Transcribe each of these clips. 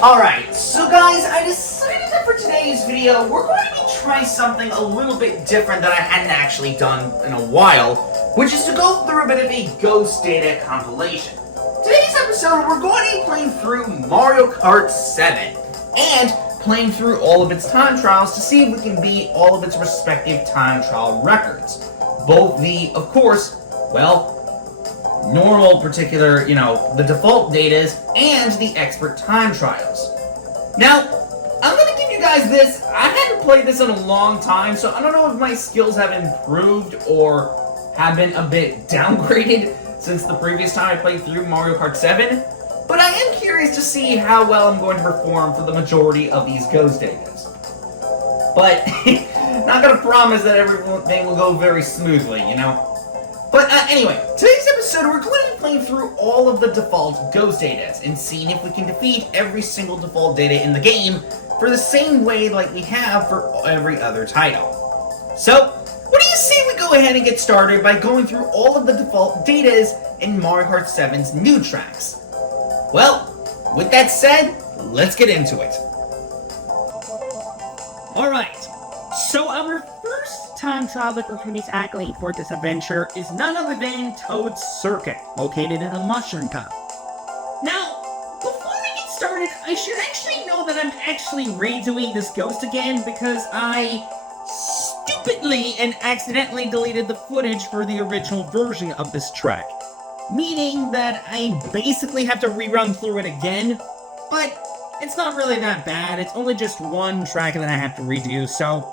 Alright, so guys, I decided that for today's video, we're going to be trying something a little bit different that I hadn't actually done in a while, which is to go through a bit of a Ghost Data compilation. Today's episode, we're going to be playing through Mario Kart 7, and playing through all of its time trials to see if we can beat all of its respective time trial records. Both the, of course, well, normal particular, the default datas, and the expert time trials. Now, I'm going to give you guys this. I hadn't played this in a long time, so I don't know if my skills have improved or have been a bit downgraded since the previous time I played through Mario Kart 7, but I am curious to see how well I'm going to perform for the majority of these ghost datas. But, not going to promise that everything will go very smoothly, But anyway, today's episode we're going to be playing through all of the default ghost datas and seeing if we can defeat every single default data in the game for the same way like we have for every other title. So, what do you say we go ahead and get started by going through all of the default datas in Mario Kart 7's new tracks? Well, with that said, let's get into it. Alright, so our first time trial opportunity accolade for this adventure is none other than Toad's Circuit, located in the Mushroom Cup. Now, before we get started, I should actually know that I'm actually redoing this ghost again because I stupidly and accidentally deleted the footage for the original version of this track. Meaning that I basically have to rerun through it again, but it's not really that bad. It's only just one track that I have to redo, so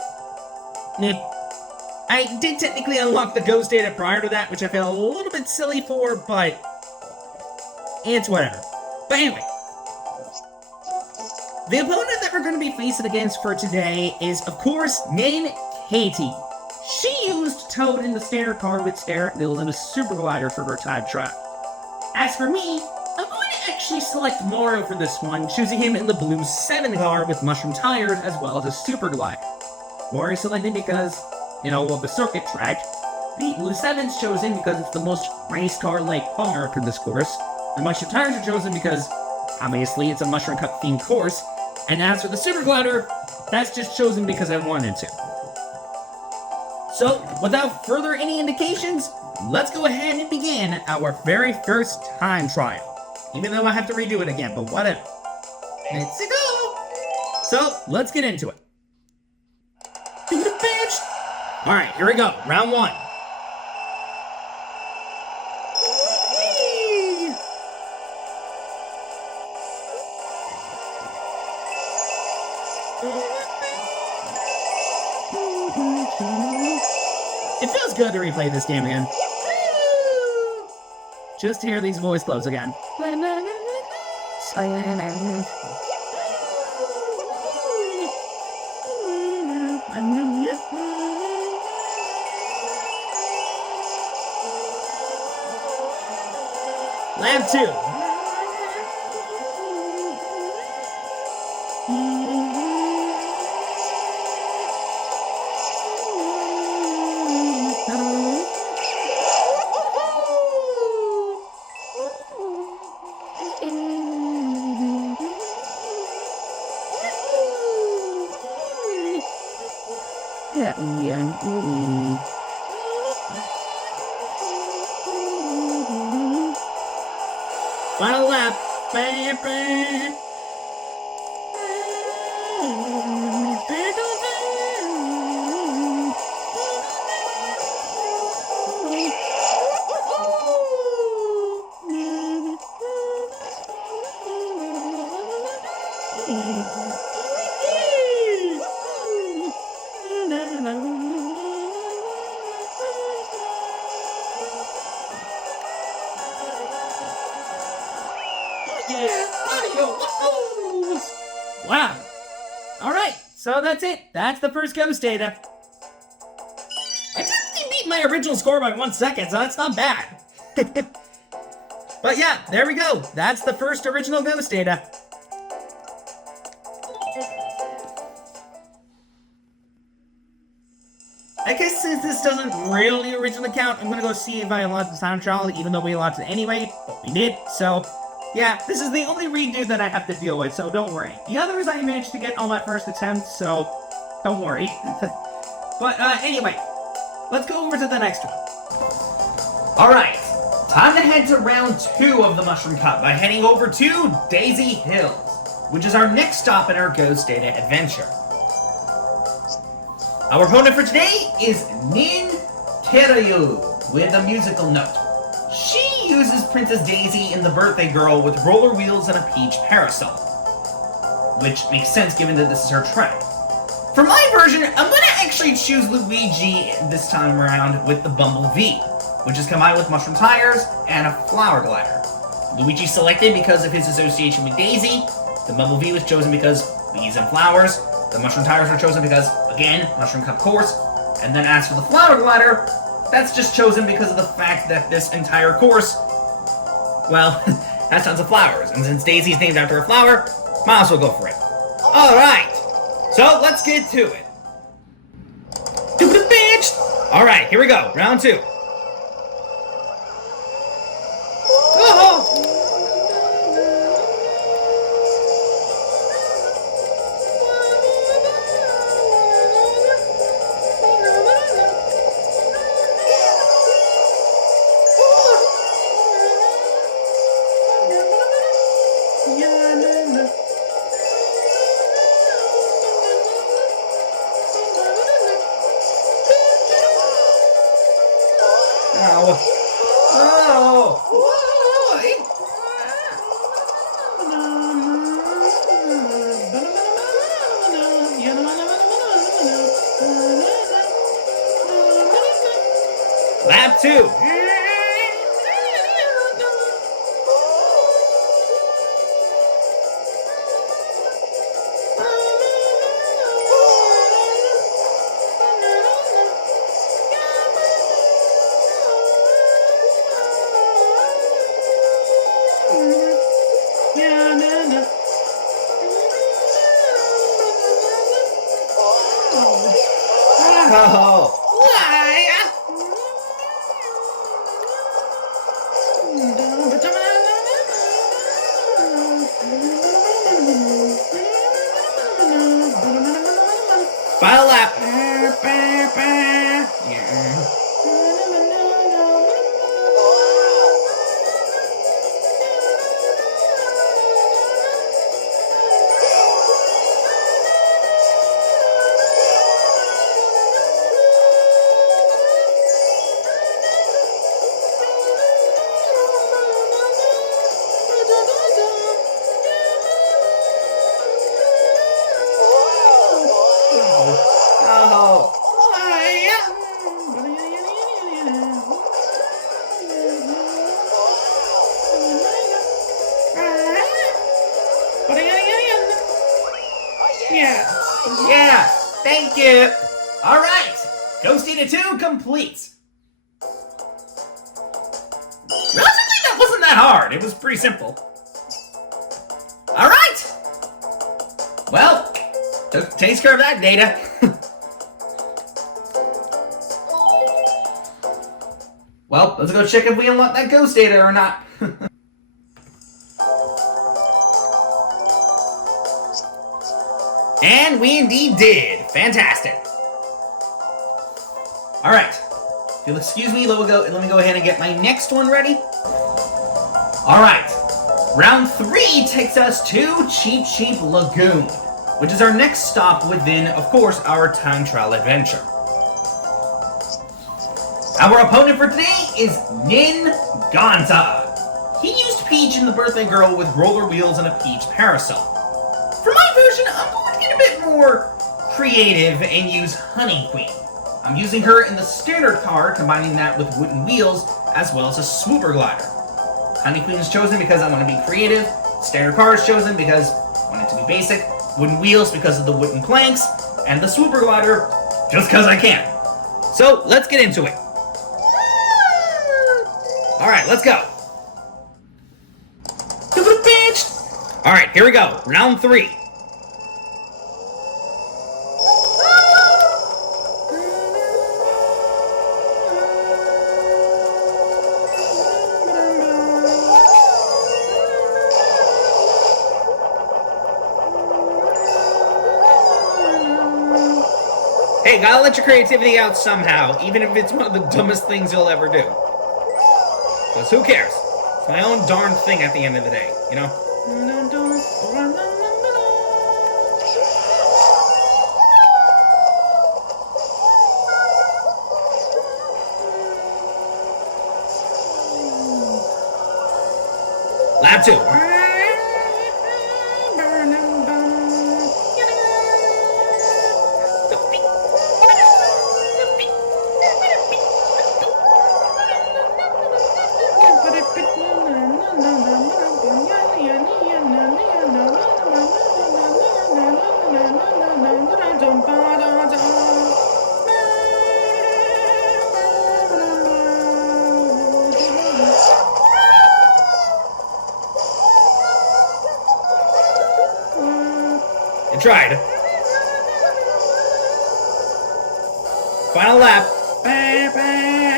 I did technically unlock the ghost data prior to that, which I feel a little bit silly for, but it's whatever. But anyway, the opponent that we're going to be facing against for today is, of course, Min Katie. She used Toad in the standard car with Stair Wheels and a super glider for her time trial. As for me, I'm going to actually select Mario for this one, choosing him in the blue 7 car with mushroom tires as well as a super glider. Mario selected because, of the circuit track. The blue 7's chosen because it's the most race car-like car for this course. The mushroom tires are chosen because, obviously, it's a mushroom cut themed course. And as for the super glider, that's just chosen because I wanted to. So, without further any indications, let's go ahead and begin our very first time trial. Even though I have to redo it again, but whatever. Let's go! So, let's get into it. Alright, here we go. Round 1. It feels good to replay this game again. Just to hear these voice close again. Lap 2. Final lap. Wow. Alright, so that's it. That's the first ghost data. I technically beat my original score by 1 second, so that's not bad. But yeah, there we go. That's the first original ghost data. I guess since this doesn't really originally count, I'm gonna go see if I unlocked the time trial, even though we unlocked it anyway, but we did, so Yeah, this is the only redo that I have to deal with, so don't worry. The others I managed to get on my first attempt, so don't worry. But anyway, let's go over to the next one. Alright, time to head to round 2 of the Mushroom Cup by heading over to Daisy Hills, which is our next stop in our Ghost Data adventure. Our opponent for today is Nitro with a musical note. She uses Princess Daisy in The Birthday Girl with roller wheels and a peach parasol, which makes sense given that this is her track. For my version, I'm gonna actually choose Luigi this time around with the Bumblebee, which is combined with mushroom tires and a flower glider. Luigi selected because of his association with Daisy. The Bumblebee was chosen because bees and flowers. The mushroom tires were chosen because, again, Mushroom Cup course. And then as for the flower glider, that's just chosen because of the fact that this entire course, well, has tons of flowers. And since Daisy's named after a flower, might as well go for it. Alright, so let's get to it. Do the bitch! Alright, here we go, round 2. Lap 2. Oh. Final lap. Yeah, thank you. All right, Ghost Data 2 complete. Relatively, that wasn't that hard. It was pretty simple. All right. Well, takes care of that data. Well, let's go check if we unlock that Ghost Data or not. And we indeed did. Fantastic. Alright. If you'll excuse me, let me go ahead and get my next one ready. Alright. Round 3 takes us to Cheep Cheep Lagoon, which is our next stop within, of course, our time trial adventure. Our opponent for today is Nin Gonta. He used Peach in The Birthday Girl with roller wheels and a peach parasol. For my version, I'm going to get a bit more creative and use Honey Queen. I'm using her in the standard car, combining that with wooden wheels, as well as a swooper glider. Honey Queen is chosen because I want to be creative. Standard car is chosen because I want it to be basic. Wooden wheels because of the wooden planks. And the swooper glider just because I can. So, let's get into it. Alright, let's go. Alright, here we go. Round 3. hey, gotta let your creativity out somehow, even if it's one of the dumbest things you'll ever do. Because who cares? It's my own darn thing at the end of the day, you know? Lap 2. I tried. Final lap. Yeah.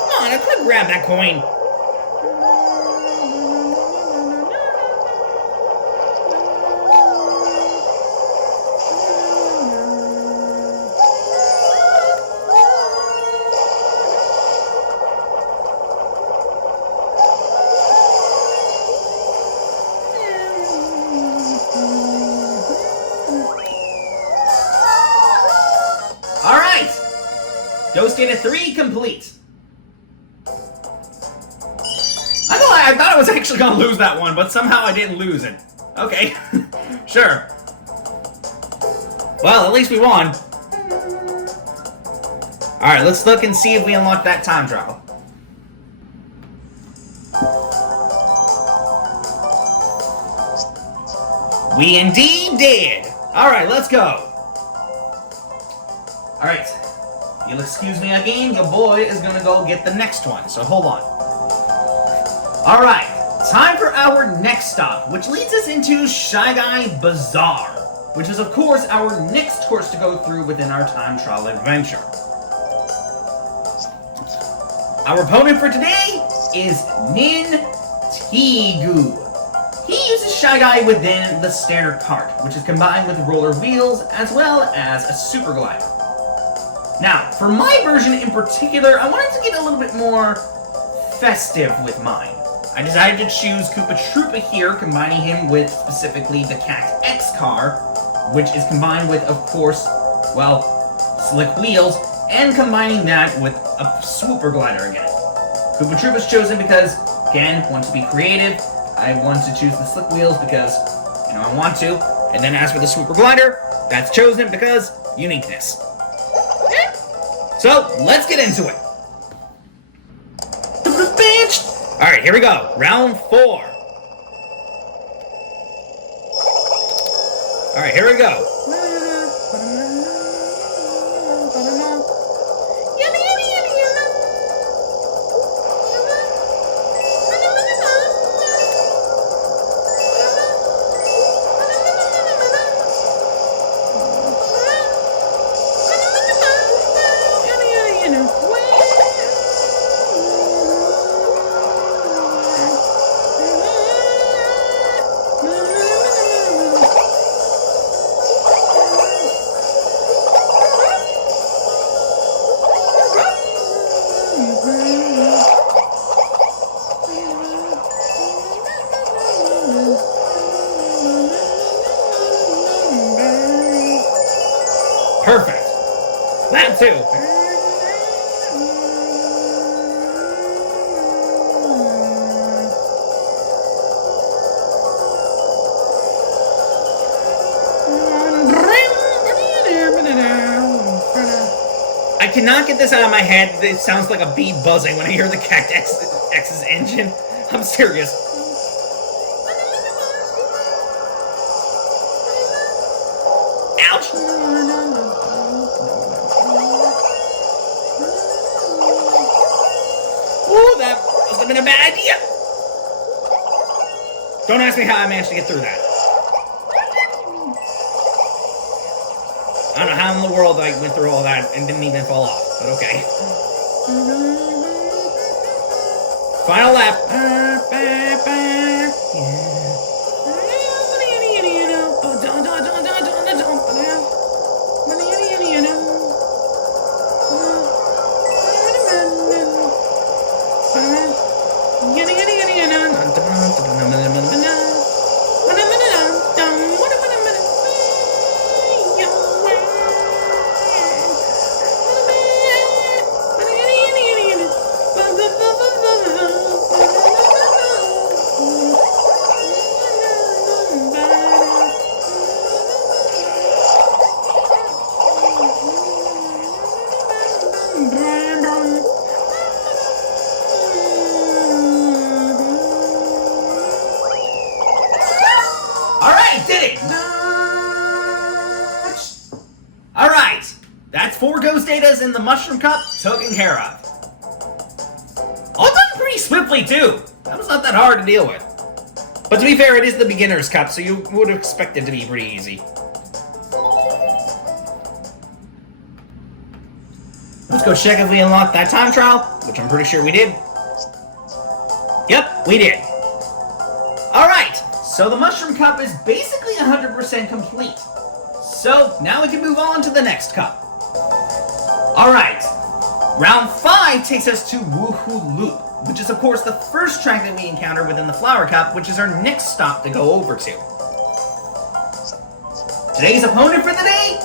Come on, I could grab that coin. Alright! Ghost Data 3 complete. I thought I was actually gonna lose that one, but somehow I didn't lose it. Okay. Sure. Well, at least we won. Alright, let's look and see if we unlock that time travel. We indeed did! Alright, let's go. Alright, you'll excuse me again, your boy is gonna go get the next one, so hold on. Alright, time for our next stop, which leads us into Shy Guy Bazaar, which is of course our next course to go through within our time trial adventure. Our opponent for today is Tigu. He uses Shy Guy within the standard cart, which is combined with roller wheels as well as a super glider. Now, for my version in particular, I wanted to get a little bit more festive with mine. I decided to choose Koopa Troopa here, combining him with specifically the Cat X car, which is combined with, of course, well, slick wheels, and combining that with a super glider again. Koopa Troopa's chosen because, again, want to be creative. I want to choose the slick wheels because, you know, I want to. And then as for the super glider, that's chosen because uniqueness. So, let's get into it. Alright, here we go. Round 4. Alright, here we go. Perfect. Lap 2. I cannot get this out of my head. It sounds like a bee buzzing when I hear the Cat X's engine. I'm serious. Ouch! Ooh, that must have been a bad idea. Don't ask me how I managed to get through that. I don't know how in the world I went through all that and didn't even fall off, but okay. Final lap. Alright, that's 4 Ghost Datas in the Mushroom Cup taken care of. All done pretty swiftly, too. That was not that hard to deal with. But to be fair, it is the Beginner's Cup, so you would expect it to be pretty easy. Let's go check if we unlocked that time trial, which I'm pretty sure we did. Yep, we did. Alright, so the Mushroom Cup is basically 100% complete. So, now we can move on to the next cup. Alright, round 5 takes us to Woohoo Loop, which is of course the first track that we encounter within the Flower Cup, which is our next stop to go over to. Today's opponent for the day,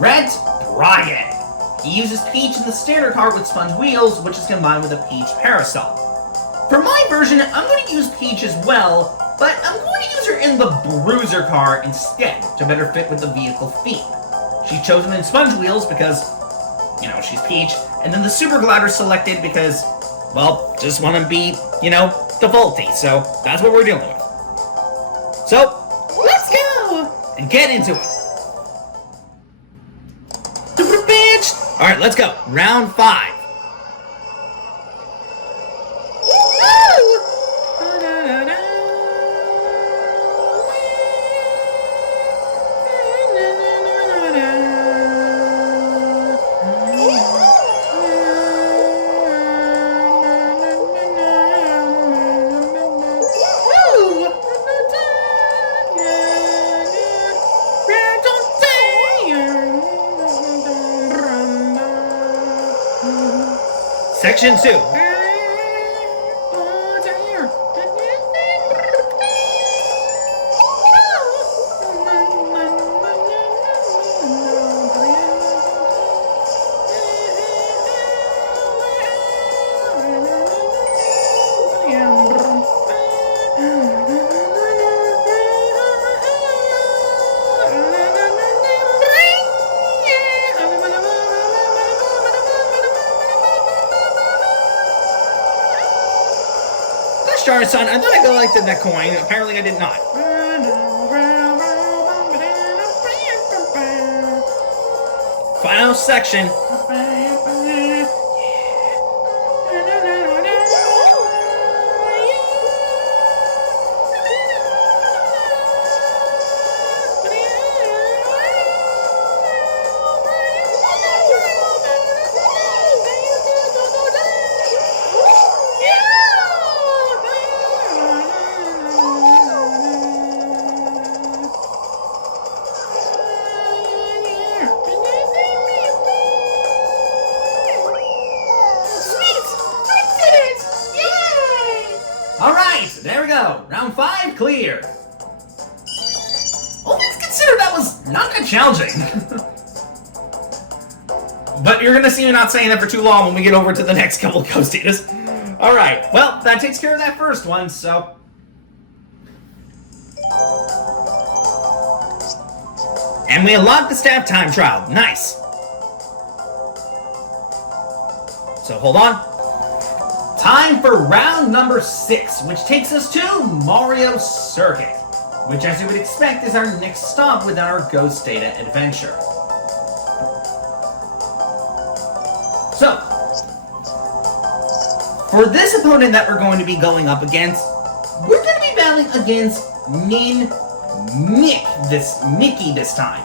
Red Brian. He uses Peach in the standard car with sponge wheels, which is combined with a Peach parasol. For my version, I'm going to use Peach as well, but I'm going to use her in the Bruiser car instead, to better fit with the vehicle theme. She's chosen in sponge wheels because, you know, she's Peach, and then the Super Glider selected because, well, just want to be, you know, defaulty, so that's what we're dealing with. So, let's go! And get into it. Alright, let's go. Round 5. Section 2. Darn son, I thought I collected that coin. Apparently I did not. Final section. Alright, there we go. Round 5 clear. All things considered, that was not that challenging. But you're gonna see me not saying that for too long when we get over to the next couple of Ghost Datas. Alright, well, that takes care of that first one, so... And we unlocked the staff time trial. Nice. So hold on. Time for round number 6, which takes us to Mario Circuit, which, as you would expect, is our next stop within our Ghost Data adventure. So, for this opponent that we're going to be going up against, we're going to be battling against Mickey this time.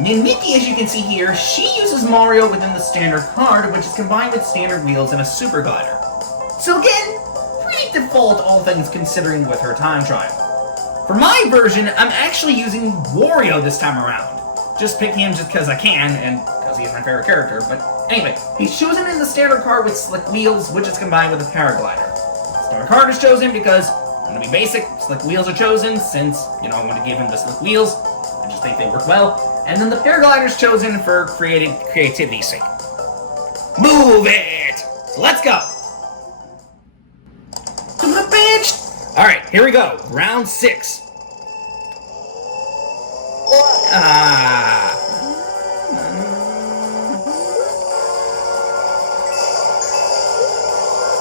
Mickey, as you can see here, she uses Mario within the standard card, which is combined with standard wheels and a super glider. So again, default, all things considering, with her time trial. For my version, I'm actually using Wario this time around. Just picking him just because I can, and because he's my favorite character, but anyway, he's chosen in the standard car with slick wheels, which is combined with a paraglider. Standard car is chosen because I'm going to be basic, slick wheels are chosen, since, you know, I want to give him the slick wheels. I just think they work well. And then the paraglider is chosen for creativity's sake. Move it! So let's go! Alright, here we go. Round 6.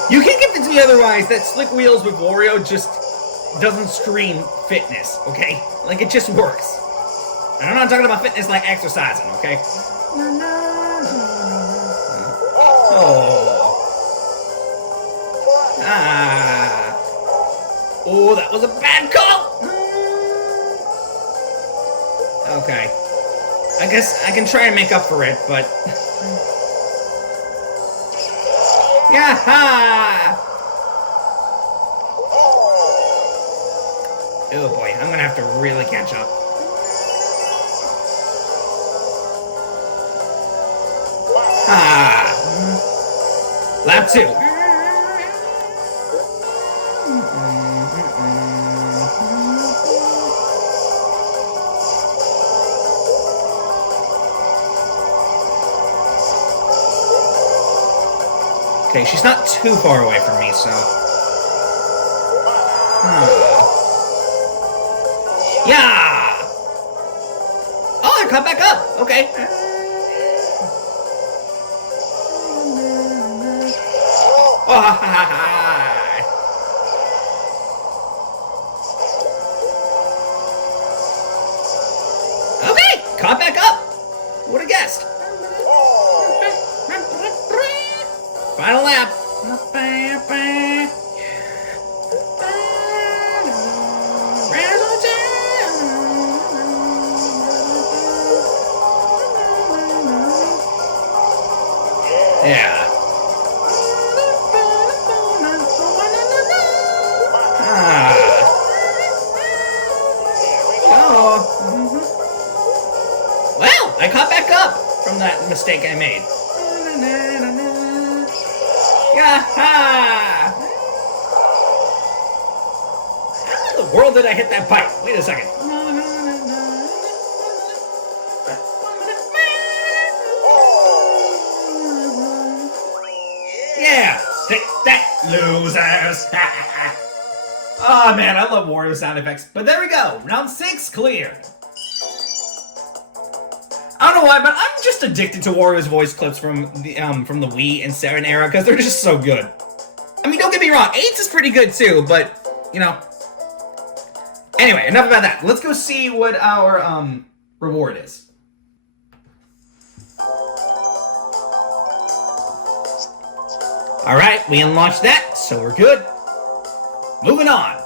You can't get it to me otherwise that slick wheels with Wario just doesn't scream fitness, okay? Like, it just works. And I'm not talking about fitness like exercising, okay? Oh, that was a bad call! Okay. I guess I can try and make up for it, but... Yaha! Oh boy, I'm gonna have to really catch up. Lap 2. Okay, she's not too far away from me, so... Yeah! Oh, I caught back up! Okay. Oh, ha, ha, ha, ha. Okay, caught back up! Who would have guessed? Final lap. Yeah. Well, I caught back up from that mistake I made. Yaha! How in the world did I hit that pipe? Wait a second. Yeah! Take that, losers! Oh man, I love Wario sound effects. But there we go. Round 6 cleared. I don't know why, but I'm just addicted to Wario's voice clips from the Wii and 7 era because they're just so good. I mean, don't get me wrong, 8's is pretty good too, but you know. Anyway, enough about that. Let's go see what our reward is. All right, we unlaunched that, so we're good. Moving on.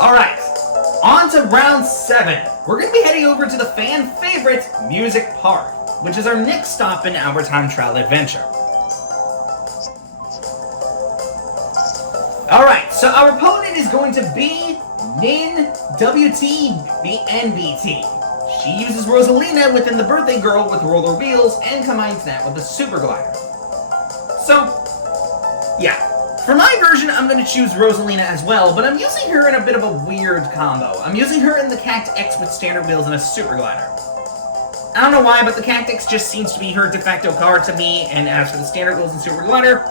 All right. On to round 7. We're going to be heading over to the fan favorite Music Park, which is our next stop in our time trial adventure. Alright, so our opponent is going to be Nin WTNBT. She uses Rosalina within the Birthday Girl with roller wheels and combines that with a super glider. So, yeah. For my version, I'm going to choose Rosalina as well, but I'm using her in a bit of a weird combo. I'm using her in the Cacti X with standard wheels and a super glider. I don't know why, but the Cacti X just seems to be her de facto car to me, and as for the standard wheels and super glider,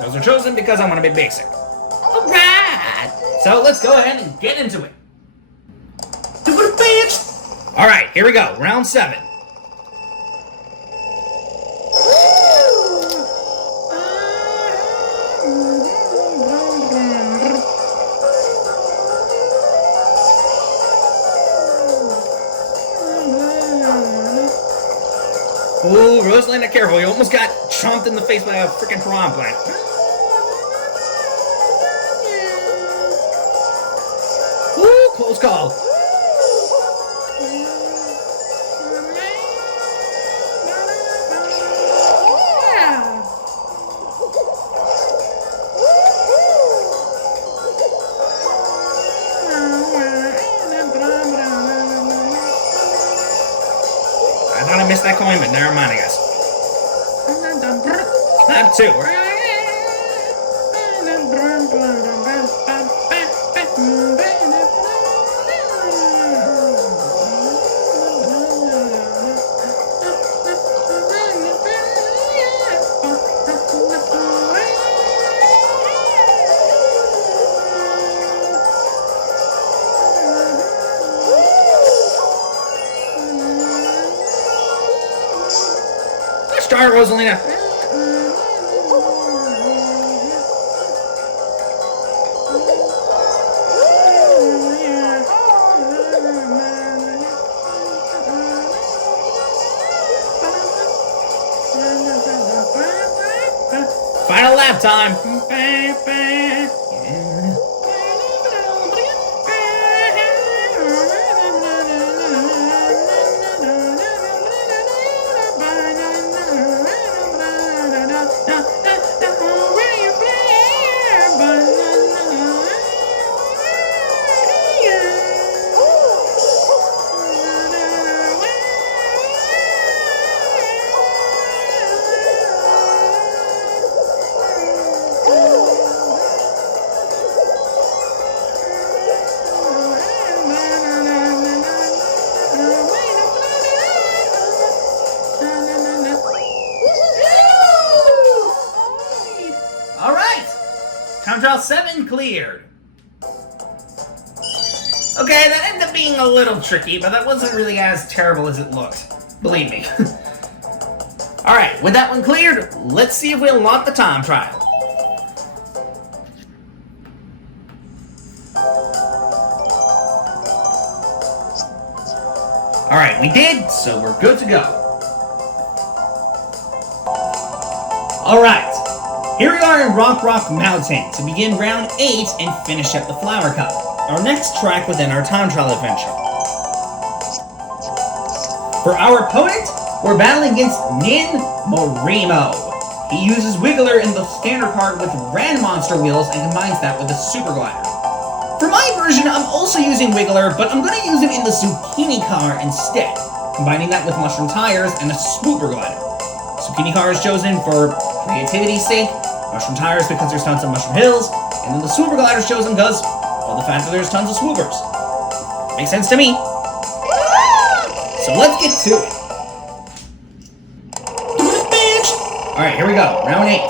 those are chosen because I want to be basic. Alright! So let's go ahead and get into it. Alright, here we go. Round 7. Ooh, Rosalina, careful. You almost got chomped in the face by a freaking piranha plant. Ooh, close call. never mind, I guess. Lap 2. Good start, Rosalina. Final lap time. Time trial 7 cleared. Okay, that ended up being a little tricky, but that wasn't really as terrible as it looked. Believe me. Alright, with that one cleared, let's see if we unlock the time trial. Alright, we did, so we're good to go. Alright. Here we are in Rock Mountain to begin round 8 and finish up the Flower Cup, our next track within our time trial adventure. For our opponent, we're battling against Nin Morimo. He uses Wiggler in the standard card with Ran Monster wheels and combines that with the Super Glider. For my version, I'm also using Wiggler, but I'm going to use him in the Zucchini car instead, combining that with Mushroom Tires and a Swooper Glider. Zucchini car is chosen for creativity's sake, Mushroom Tires because there's tons of Mushroom Hills, and then the Swooper Glider is chosen because of the fact that there's tons of swoopers. Makes sense to me. So let's get to it. Alright, here we go. Round 8.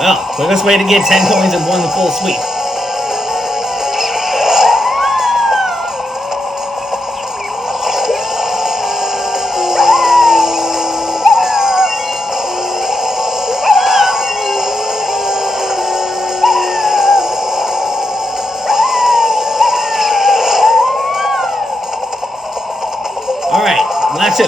Well, quickest way to get 10 coins in one full sweep. Alright, lap 2.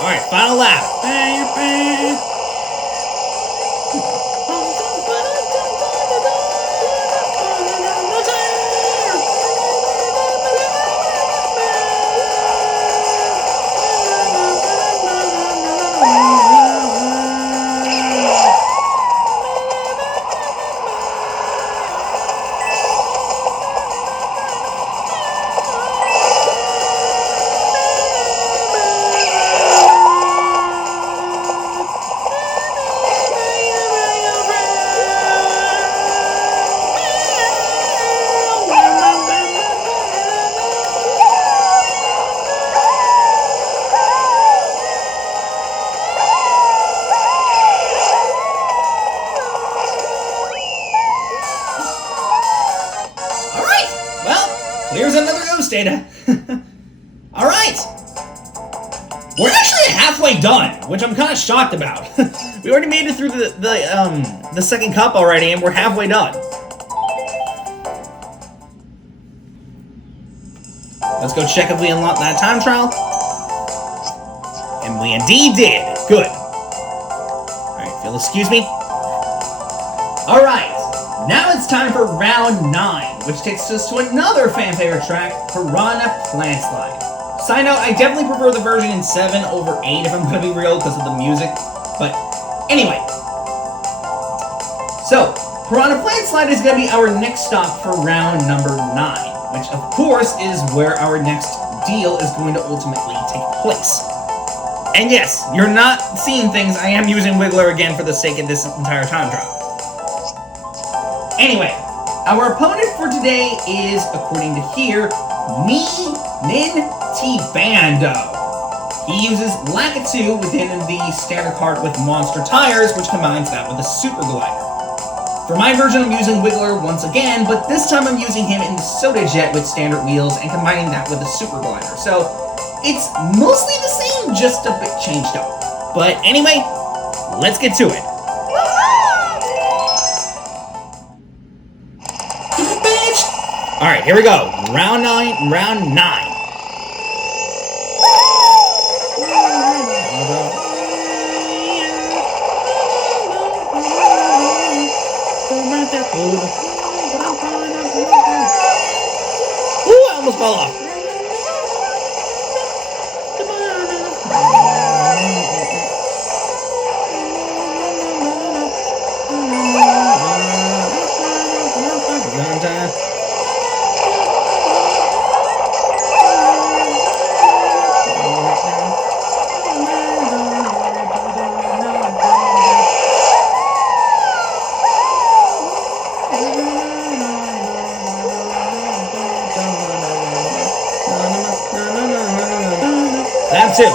Alright, final lap. Alright! We're actually halfway done, which I'm kind of shocked about. We already made it through the second cup already, and we're halfway done. Let's go check if we unlocked that time trial. And we indeed did. Good. Alright, if you'll excuse me. Alright, now it's time for round 9, which takes us to another fan favorite track, Piranha Plant Slide. Side note, I definitely prefer the version in 7 over 8 if I'm gonna be real because of the music. But anyway. So, Piranha Plant Slide is gonna be our next stop for round number 9. Which, of course, is where our next deal is going to ultimately take place. And yes, you're not seeing things. I am using Wiggler again for the sake of this entire time trial. Anyway, our opponent for today is, according to here, Nintibando. He uses Lakitu within the standard card with Monster Tires, which combines that with a Super Glider. For my version, I'm using Wiggler once again, but this time I'm using him in the Soda Jet with standard wheels and combining that with a Super Glider. So, it's mostly the same, just a bit changed up. But anyway, let's get to it. Alright, here we go. Round 9. Ooh, I almost fell off. That's it.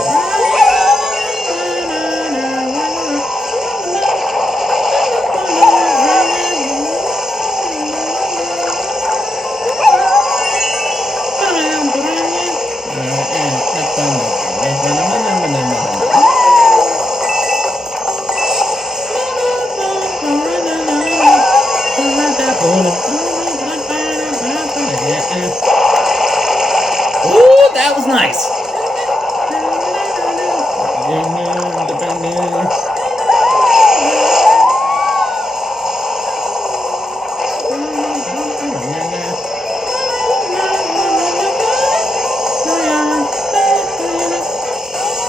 Ooh, that was nice.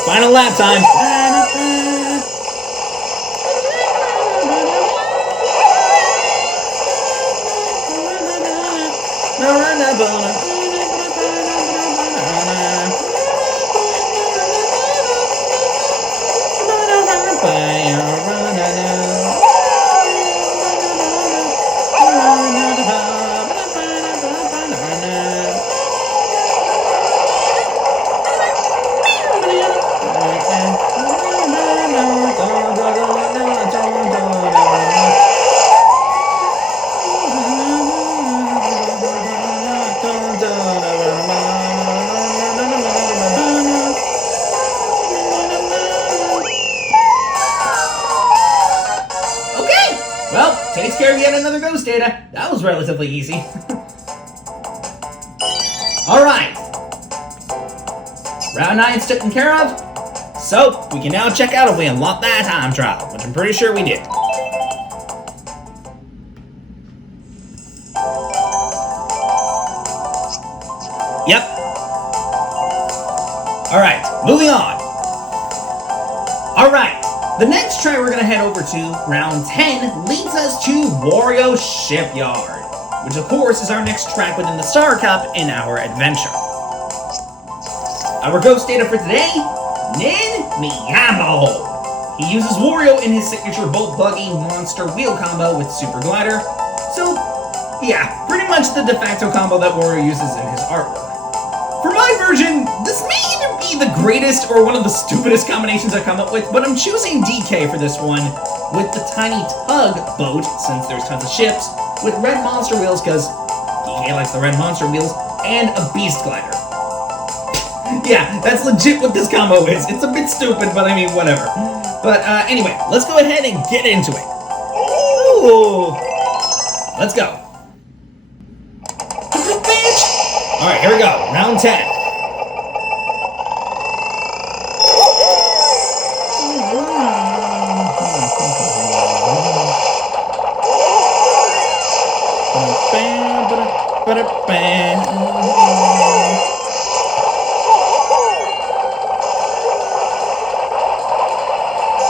Final lap time. Well, takes care of yet another ghost data. That was relatively easy. Alright. Round 9's taken care of. So, we can now check out if we unlock that time trial, which I'm pretty sure we did. Yep. Alright, moving on. Alright. The next track we're going to head over to, round 10, leads us to Wario Shipyard, which of course is our next track within the Star Cup in our adventure. Our ghost data for today, Miyamo. He uses Wario in his signature Bolt Buggy Monster Wheel combo with Super Glider, so yeah, pretty much the de facto combo that Wario uses in his artwork. For my version, this may either be the greatest or one of the stupidest combinations I've come up with, but I'm choosing DK for this one with the tiny tug boat, since there's tons of ships, with red monster wheels because DK likes the red monster wheels, and a beast glider. Yeah, that's legit what this combo is. It's a bit stupid, but I mean, whatever. But anyway, let's go ahead and get into it. Ooh. Let's go. Alright, here we go. Round 10.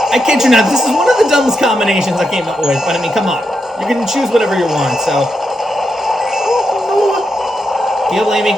I kid you not, this is one of the dumbest combinations I came up with, but I mean, come on. You can choose whatever you want, so... Do you blame me?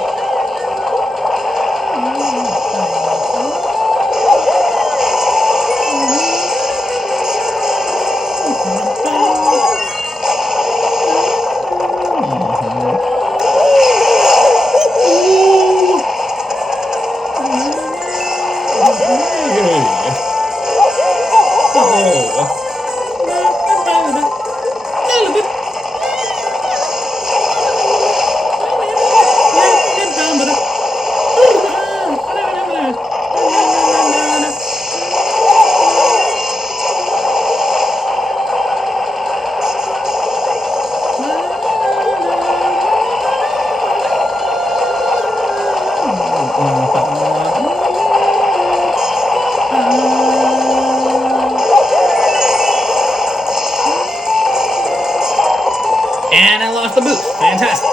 And I lost the boot. Fantastic.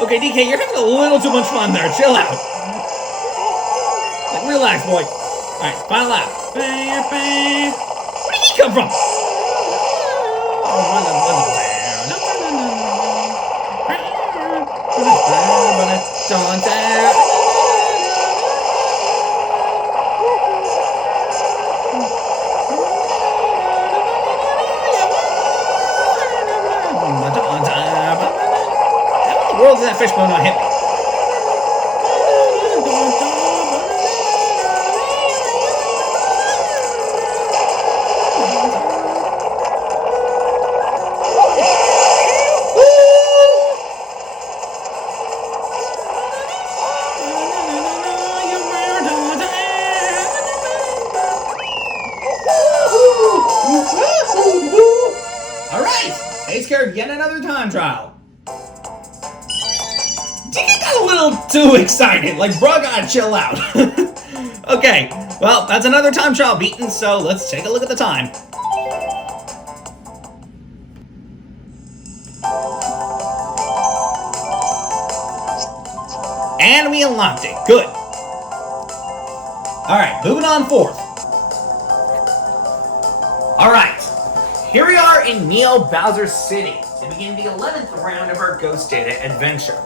Okay, DK, you're having a little too much fun there. Chill out. Like, relax, boy. Alright, final lap. Where did he come from? How in the world did that fishbone not hit me? Ace carried yet another time trial. DK got a little too excited. Like, bro, gotta chill out. Okay, well, that's another time trial beaten, so let's take a look at the time. And we unlocked it. Good. Alright, moving on forth. Alright, here we are in Neo Bowser City to begin the 11th round of our Ghost Data adventure.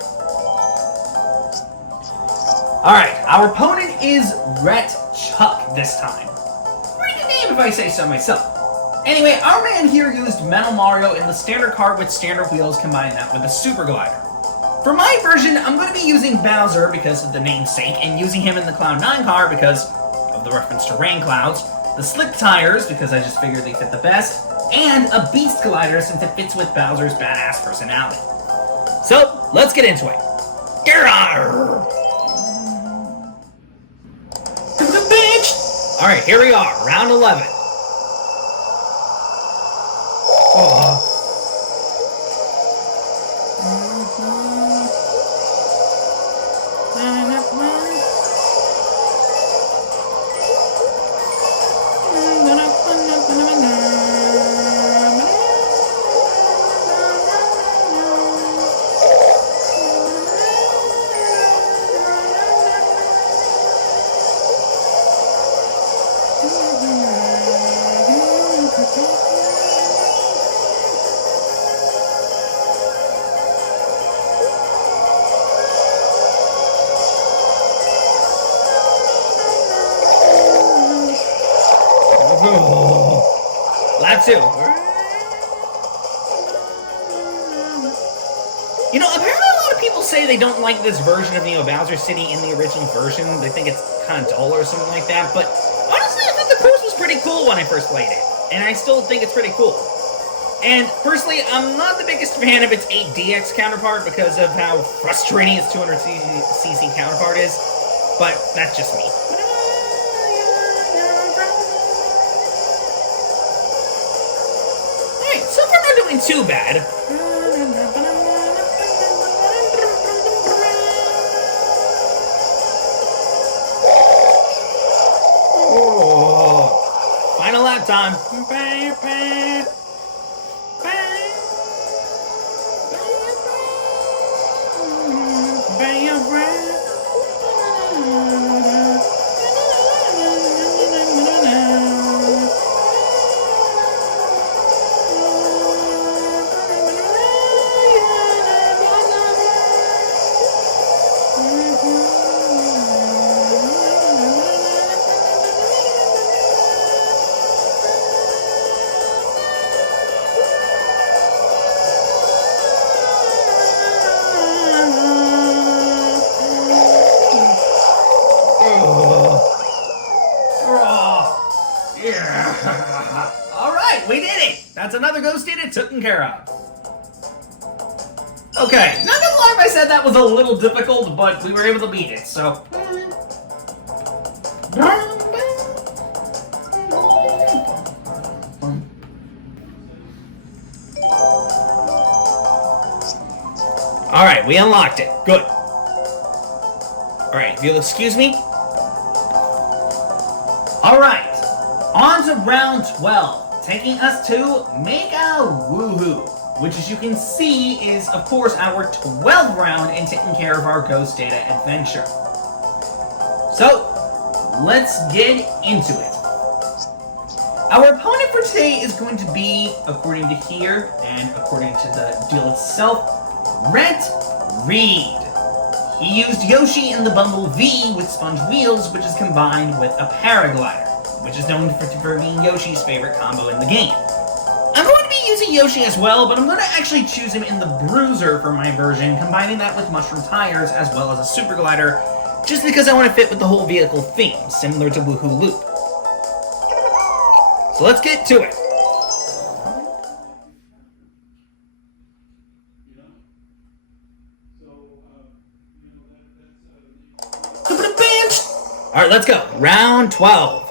Alright, our opponent is Rhett Chuck this time. Pretty good name if I say so myself. Anyway, our man here used Metal Mario in the standard cart with standard wheels, combined that with a super glider. For my version, I'm going to be using Bowser because of the namesake, and using him in the Cloud 9 car because of the reference to rain clouds, the slick tires because I just figured they fit the best, and a beast glider since it fits with Bowser's badass personality. So, let's get into it. Alright, here we are, round 11. Oh. Lap 2. You know, apparently a lot of people say they don't like this version of Neo Bowser City in the original version. They think it's kind of dull or something like that. But honestly, I thought the course was pretty cool when I first played it. And I still think it's pretty cool. And personally, I'm not the biggest fan of its 8DX counterpart because of how frustrating its 200cc counterpart is, but that's just me. Alright, so far not doing too bad. Oh, final lap time. Alright, we did it! That's another ghost data taken care of. Okay, not gonna lie if I said that was a little difficult, but we were able to beat it, so... Alright, we unlocked it. Good. Alright, if you'll excuse me. Alright, on to round 12, taking us to Make a Woohoo, which as you can see is, of course, our 12th round in taking care of our Ghost Data adventure. So, let's get into it. Our opponent for today is going to be, according to here, and according to the deal itself, Rhett Reed. He used Yoshi in the Bumble V with sponge wheels, which is combined with a paraglider, which is known for being Yoshi's favorite combo in the game. I'm going to be using Yoshi as well, but I'm going to actually choose him in the Bruiser for my version, combining that with mushroom tires as well as a super glider, just because I want to fit with the whole vehicle theme, similar to Woohoo Loop. So let's get to it. Alright, let's go. Round 12.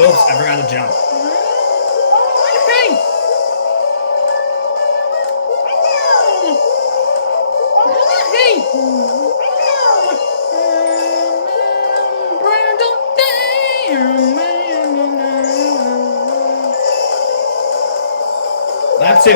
Oops, I forgot to jump. Lap 2.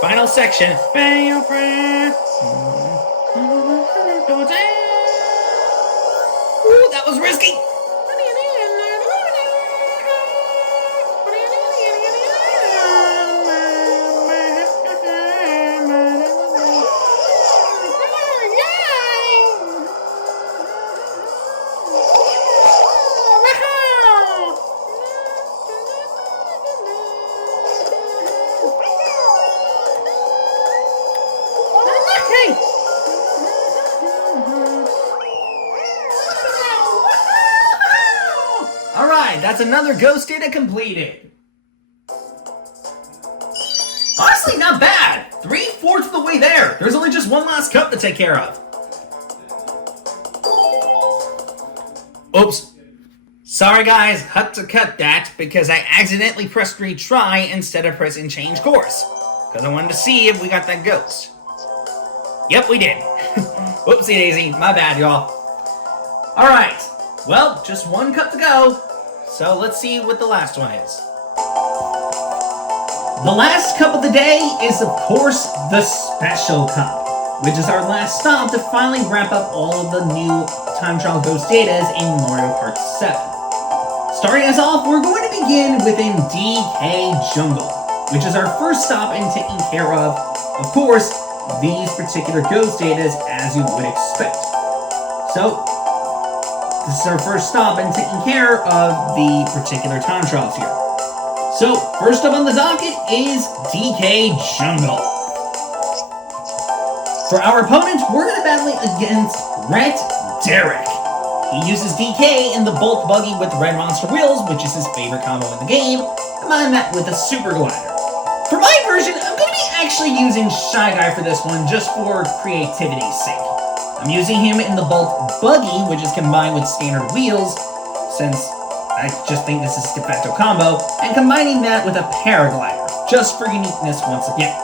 Final section. Ooh, that was risky. Alright, that's another Ghost Data completed. Honestly, not bad. 3/4 of the way there. There's only just one last cup to take care of. Oops. Sorry guys, had to cut that because I accidentally pressed retry instead of pressing change course. Because I wanted to see if we got that ghost. Yep, we did. Whoopsie daisy, my bad, y'all. Alright, well, just one cup to go, so let's see what the last one is. The last cup of the day is, of course, the Special Cup, which is our last stop to finally wrap up all of the new time trial ghost datas in Mario Kart 7. Starting us off, we're going to begin within DK Jungle, which is our first stop in taking care of course, these particular ghost datas as you would expect. So, this is our first stop in taking care of the particular time trials here. So, first up on the docket is DK Jungle. For our opponent, we're going to battle against Ret Derek. He uses DK in the Bolt Buggy with Red Monster Wheels, which is his favorite combo in the game, combine that with a Super Glider. For my version, I'm going to be actually using Shy Guy for this one, just for creativity's sake. I'm using him in the Bolt Buggy, which is combined with standard wheels, since I just think this is a de facto combo, and combining that with a paraglider, just for uniqueness once again.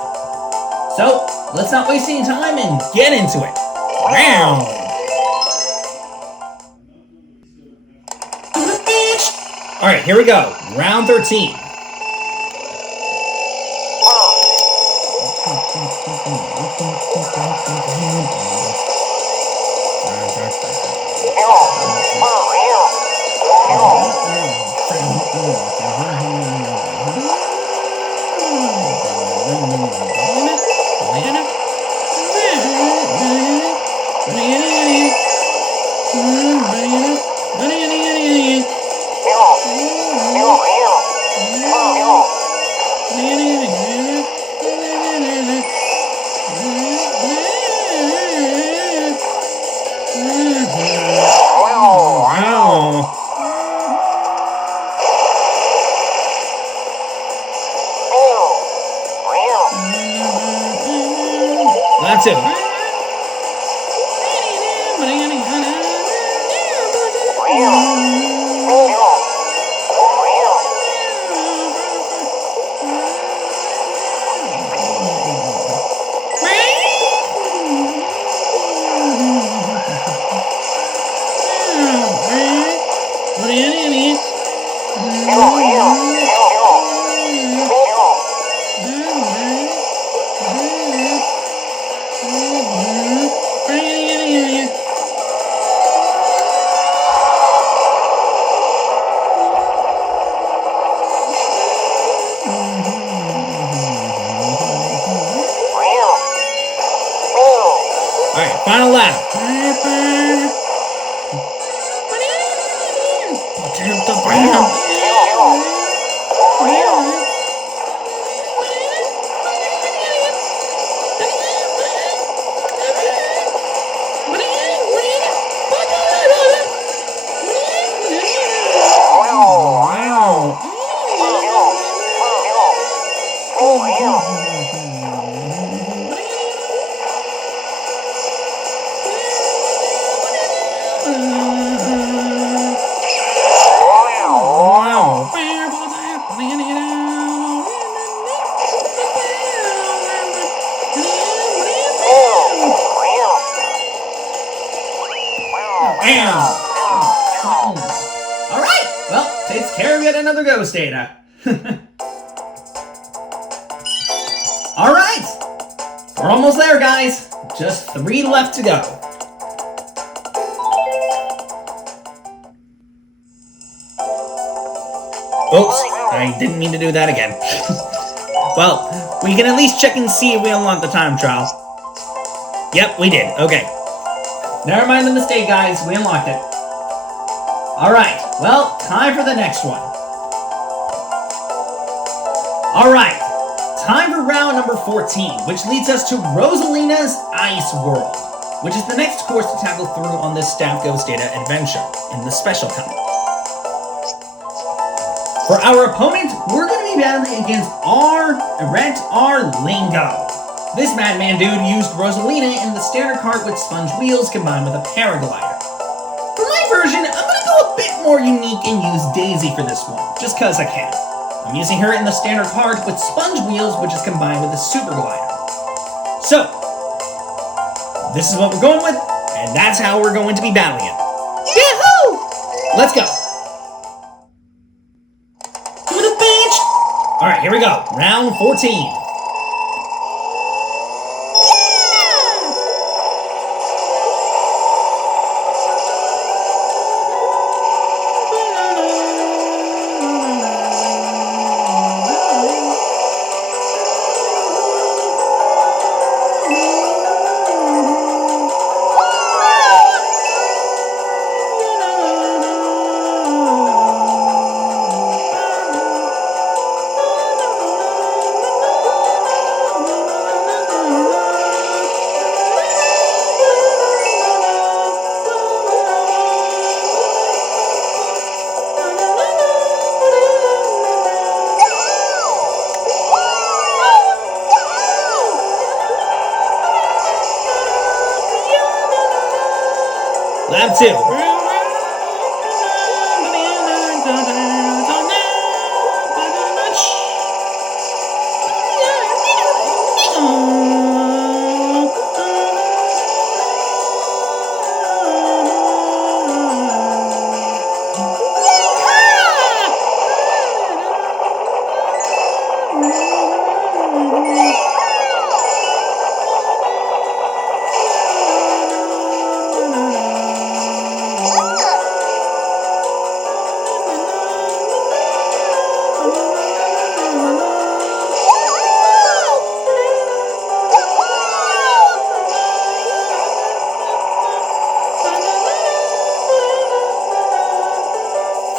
So, let's not waste any time and get into it. Round! Alright, here we go. Round 13. That's it. Alright, final lap. Alright, well, takes care of yet another ghost data. Alright, we're almost there, guys. Just 3 left to go. Oops, I didn't mean to do that again. Well, we can at least check and see if we unlock the time trial. Yep, we did. Okay. Never mind the mistake, guys. We unlocked it. Alright, well, time for the next one. Alright, time for round number 14, which leads us to Rosalina's Ice World, which is the next course to tackle through on this Staff Ghost Data adventure in the Special Cup. For our opponent, we're going to be battling against Ret Lingo. This madman dude used Rosalina in the standard cart with sponge wheels combined with a paraglider. For my version, I'm going to go a bit more unique and use Daisy for this one, just cause I can. I'm using her in the standard cart with sponge wheels, which is combined with a super glider. So, This is what we're going with, and that's how we're going to be battling it. Yahoo! Let's go. To the bench. All right, here we go. Round 14. Lap 2.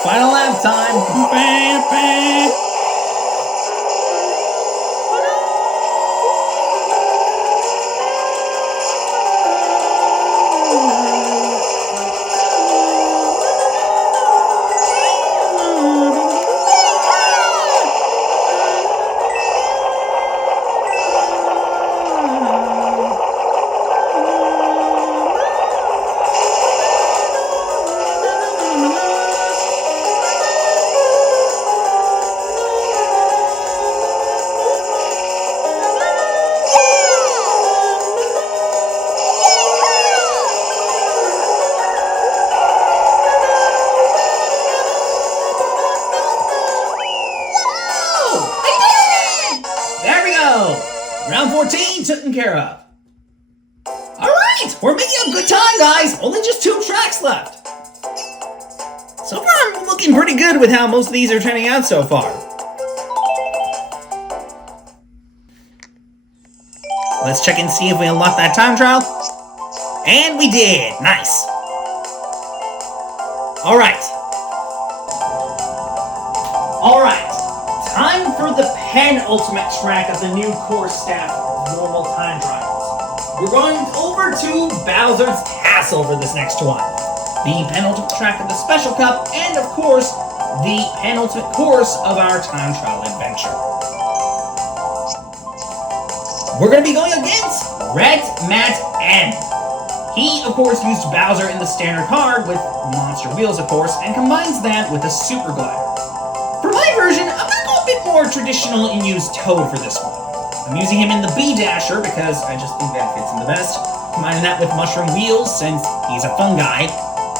Final lap time. Round 14 taken care of. Alright, we're making a good time, guys. Only just 2 tracks left. So far, I'm looking pretty good with how most of these are turning out so far. Let's check and see if we unlock that time trial. And we did. Nice. Alright. Time for the penultimate track of the new course staff normal time trials. We're going over to Bowser's Castle for this next one. The penultimate track of the Special Cup, and of course, the penultimate course of our time trial adventure. We're going to be going against Red Matt N. He, of course, used Bowser in the standard card with monster wheels, of course, and combines that with a super glider. For my version, I'm going to go a bit more traditional and use Toad for this one. I'm using him in the B Dasher because I just think that fits him the best, combining that with mushroom wheels since he's a fungi,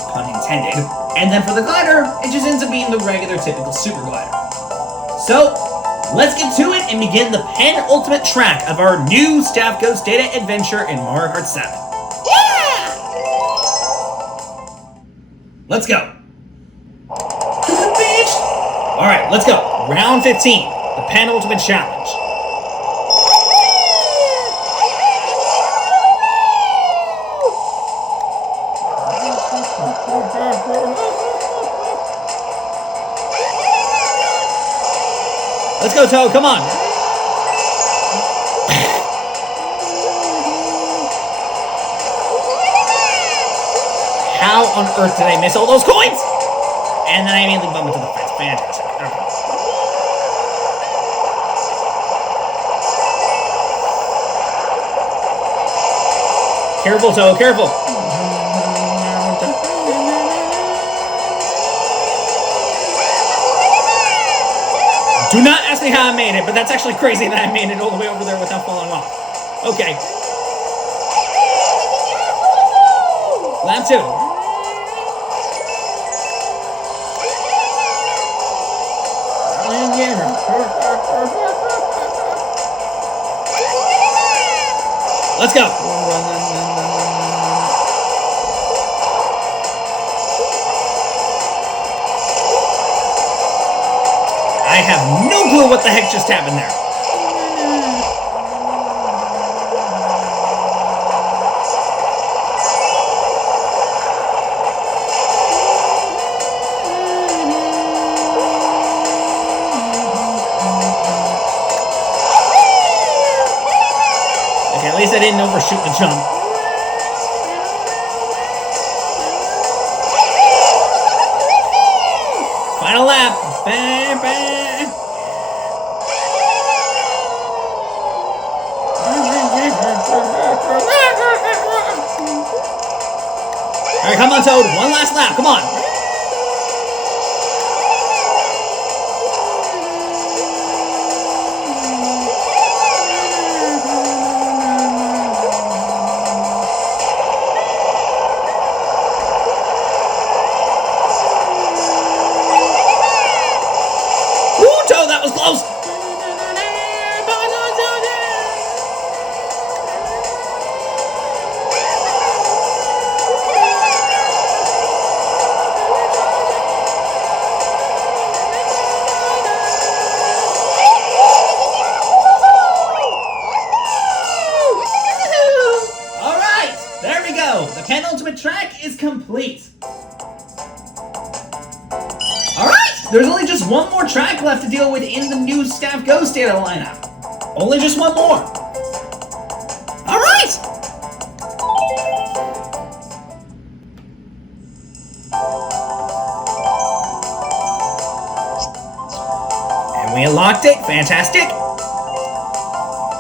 pun intended. And then for the glider, it just ends up being the regular typical super glider. So, let's get to it and begin the penultimate track of our new Staff Ghost Data adventure in Mario Kart 7. Yeah! Let's go. Alright, let's go. Round 15, the penultimate challenge. Let's go, Toad, come on. How on earth did I miss all those coins? And then I immediately bump into the fence. Fantastic. Okay. Careful, Toad, careful. Do not ask me how I made it, but that's actually crazy that I made it all the way over there without falling off. Okay. Lap 2. Let's go. I have no clue what the heck just happened there. Okay, at least I didn't overshoot the jump. Final lap. Bang, bang. All right, come on, Toad. One last lap. Come on. Ooh, Toad, that was close. All right, there we go. The penultimate track is complete. All right, there's only just one more track left to deal with in the new Staff Ghost Data lineup. Only just one more. All right. And we unlocked it. Fantastic.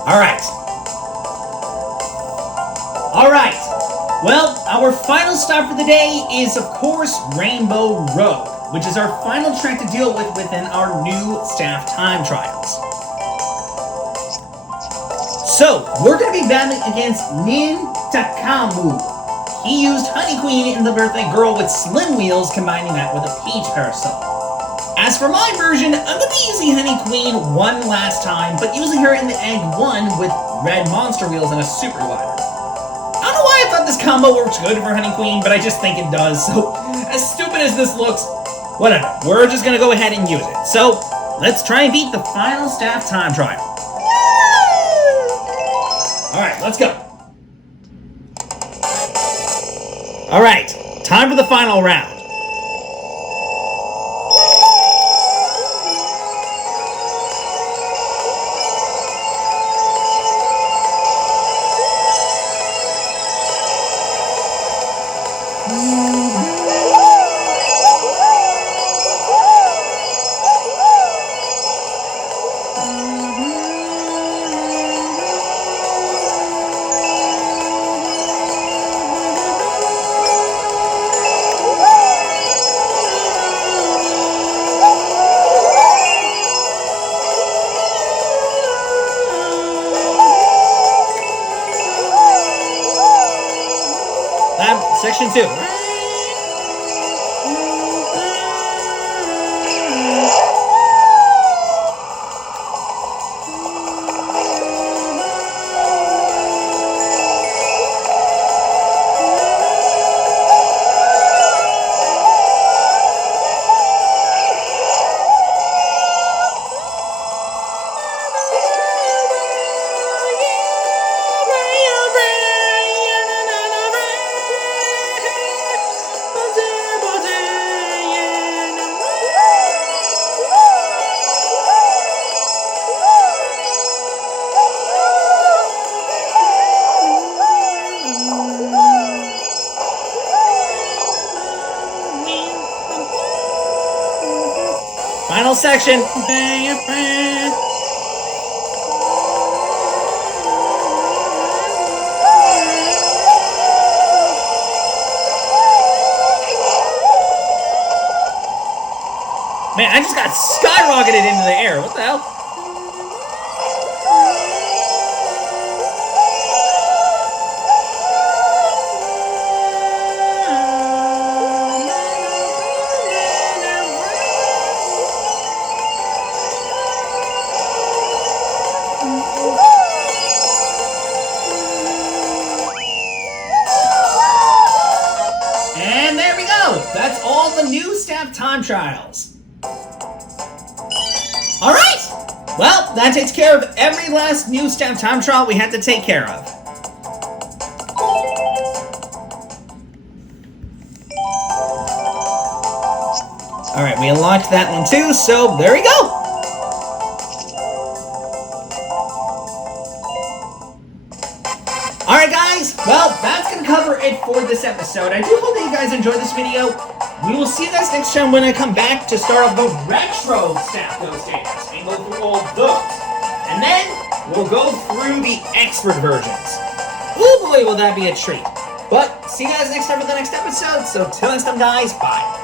All right. All right. Well, our final stop for the day is, of course, Rainbow Road, which is our final track to deal with within our new staff time trials. So, we're going to be battling against Nin Takamu. He used Honey Queen in the Birthday Girl with Slim Wheels, combining that with a Peach Parasol. As for my version, I'm going to be using Honey Queen one last time, but using her in the Egg 1 with red monster wheels and a super glider. I don't know why I thought this combo works good for Honey Queen, but I just think it does, so as stupid as this looks, whatever. We're just going to go ahead and use it. So, let's try and beat the final staff time trial. Alright, let's go. Alright, time for the final round. Section 2. Final section. Man, I just got skyrocketed into the air. What the hell? the new staff time trials. Alright! Well, that takes care of every last new staff time trial we had to take care of. Alright, we unlocked that one too, so there we go! Alright guys, well, that's going to cover it for this episode. I do hope that you guys enjoyed this video. We will see you guys next time when I come back to start off the retro staff ghost datas and go through all those. And then, we'll go through the expert versions. Oh boy, will that be a treat. But, see you guys next time for the next episode, so till next time guys, bye.